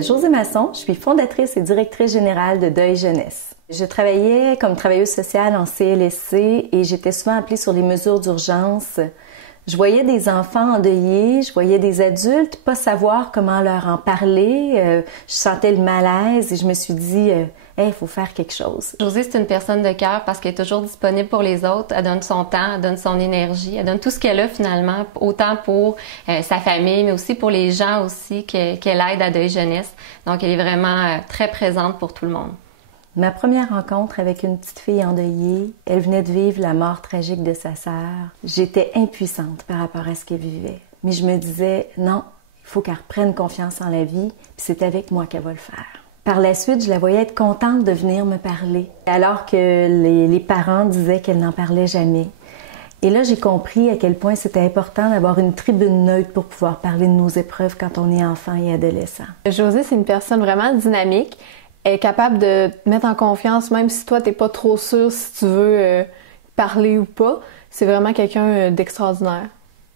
m'appelle Josée Masson, je suis fondatrice et directrice générale de Deuil Jeunesse. Je travaillais comme travailleuse sociale en CLSC et j'étais souvent appelée sur les mesures d'urgence. Je voyais des enfants endeuillés, je voyais des adultes pas savoir comment leur en parler. Je sentais le malaise et je me suis dit il faut faire quelque chose. Josée, c'est une personne de cœur parce qu'elle est toujours disponible pour les autres. Elle donne son temps, elle donne son énergie, elle donne tout ce qu'elle a finalement, autant pour sa famille, mais aussi pour les gens aussi qu'elle aide à Deuil Jeunesse. Donc, elle est vraiment très présente pour tout le monde. Ma première rencontre avec une petite fille endeuillée, elle venait de vivre la mort tragique de sa sœur. J'étais impuissante par rapport à ce qu'elle vivait. Mais je me disais, non, il faut qu'elle reprenne confiance en la vie, puis c'est avec moi qu'elle va le faire. Par la suite, je la voyais être contente de venir me parler, alors que les parents disaient qu'elle n'en parlait jamais. Et là, j'ai compris à quel point c'était important d'avoir une tribune neutre pour pouvoir parler de nos épreuves quand on est enfant et adolescent. Josée, c'est une personne vraiment dynamique. Elle est capable de te mettre en confiance, même si toi, t'es pas trop sûr si tu veux parler ou pas. C'est vraiment quelqu'un d'extraordinaire.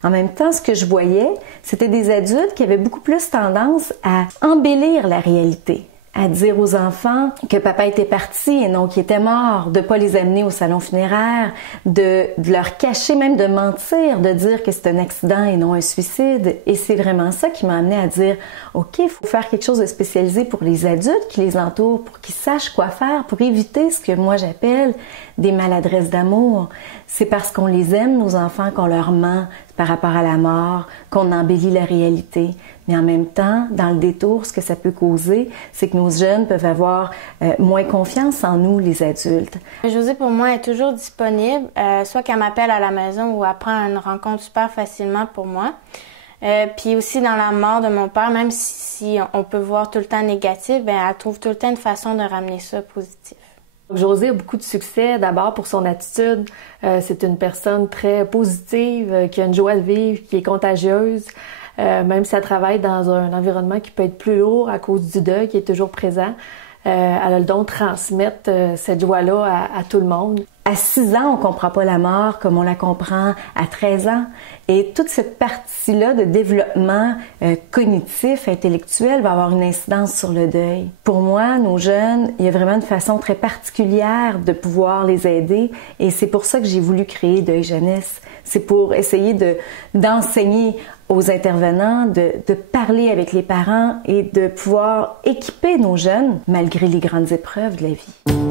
En même temps, ce que je voyais, c'était des adultes qui avaient beaucoup plus tendance à embellir la réalité, à dire aux enfants que papa était parti et non qu'il était mort, de pas les amener au salon funéraire, de leur cacher, même de mentir, de dire que c'est un accident et non un suicide. Et c'est vraiment ça qui m'a amené à dire, OK, il faut faire quelque chose de spécialisé pour les adultes qui les entourent, pour qu'ils sachent quoi faire, pour éviter ce que moi j'appelle des maladresses d'amour. C'est parce qu'on les aime, nos enfants, qu'on leur ment par rapport à la mort, qu'on embellit la réalité. Mais en même temps, dans le détour, ce que ça peut causer, c'est que nos jeunes peuvent avoir moins confiance en nous, les adultes. Josée, pour moi, est toujours disponible, soit qu'elle m'appelle à la maison ou elle prend une rencontre super facilement pour moi. Puis aussi, dans la mort de mon père, même si on peut voir tout le temps négatif, elle trouve tout le temps une façon de ramener ça positif. Josée a beaucoup de succès, d'abord pour son attitude. C'est une personne très positive, qui a une joie de vivre, qui est contagieuse. Même si elle travaille dans un environnement qui peut être plus lourd à cause du deuil qui est toujours présent, elle a le don de transmettre cette joie-là à tout le monde. À 6 ans, on comprend pas la mort comme on la comprend à 13 ans. Et toute cette partie-là de développement cognitif, intellectuel va avoir une incidence sur le deuil. Pour moi, nos jeunes, il y a vraiment une façon très particulière de pouvoir les aider et c'est pour ça que j'ai voulu créer Deuil Jeunesse. C'est pour essayer d'enseigner aux intervenants, de parler avec les parents et de pouvoir équiper nos jeunes malgré les grandes épreuves de la vie.